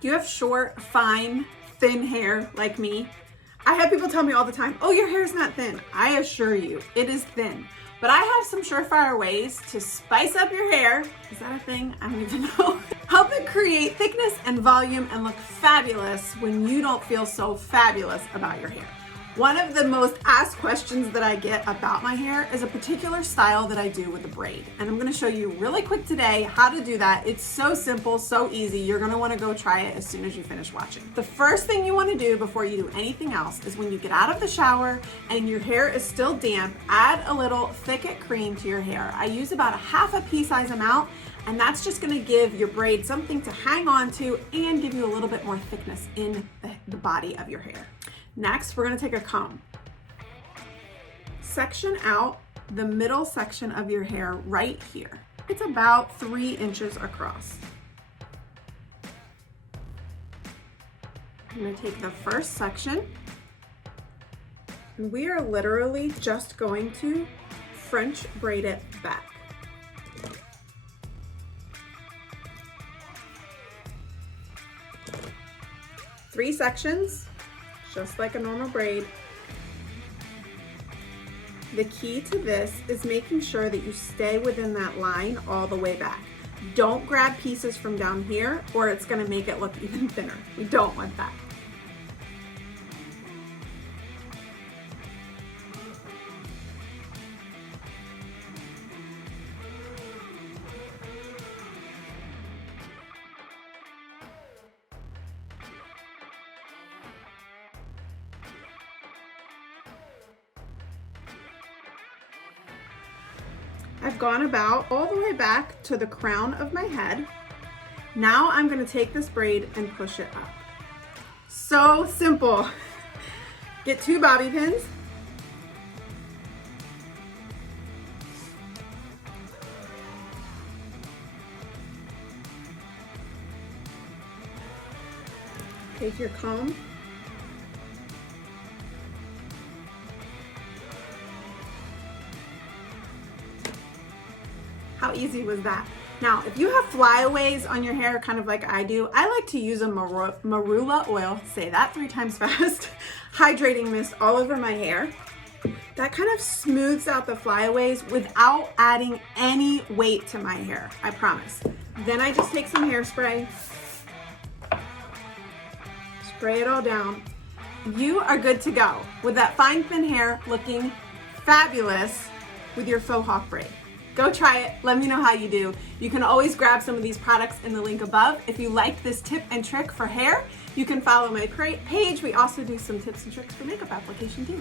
Do you have short, fine, thin hair like me? I have people tell me all the time, oh, your hair is not thin. I assure you, it is thin. But I have some surefire ways to spice up your hair. Is that a thing? I don't even know. Help it create thickness and volume and look fabulous when you don't feel so fabulous about your hair. One of the most asked questions that I get about my hair is a particular style that I do with a braid. And I'm gonna show you really quick today how to do that. It's so simple, so easy. You're gonna wanna go try it as soon as you finish watching. The first thing you wanna do before you do anything else is when you get out of the shower and your hair is still damp, add a little Thicket cream to your hair. I use about a half a pea size amount, and that's just gonna give your braid something to hang on to and give you a little bit more thickness in the body of your hair. Next, we're gonna take a comb. Section out the middle section of your hair right here. It's about 3 inches across. I'm gonna take the first section, and we are literally just going to French braid it back. Three sections, just like a normal braid. The key to this is making sure that you stay within that line all the way back. Don't grab pieces from down here or it's gonna make it look even thinner. We don't want that. I've gone about all the way back to the crown of my head. Now I'm gonna take this braid and push it up. So simple. Get 2 bobby pins. Take your comb. How easy was that? Now, if you have flyaways on your hair, kind of like I do, I like to use a marula oil, say that 3 times fast, hydrating mist all over my hair. That kind of smooths out the flyaways without adding any weight to my hair, I promise. Then I just take some hairspray, spray it all down. You are good to go with that fine, thin hair looking fabulous with your faux hawk braid. Go try it. Let me know how you do. You can always grab some of these products in the link above. If you liked this tip and trick for hair, you can follow my page. We also do some tips and tricks for makeup application too.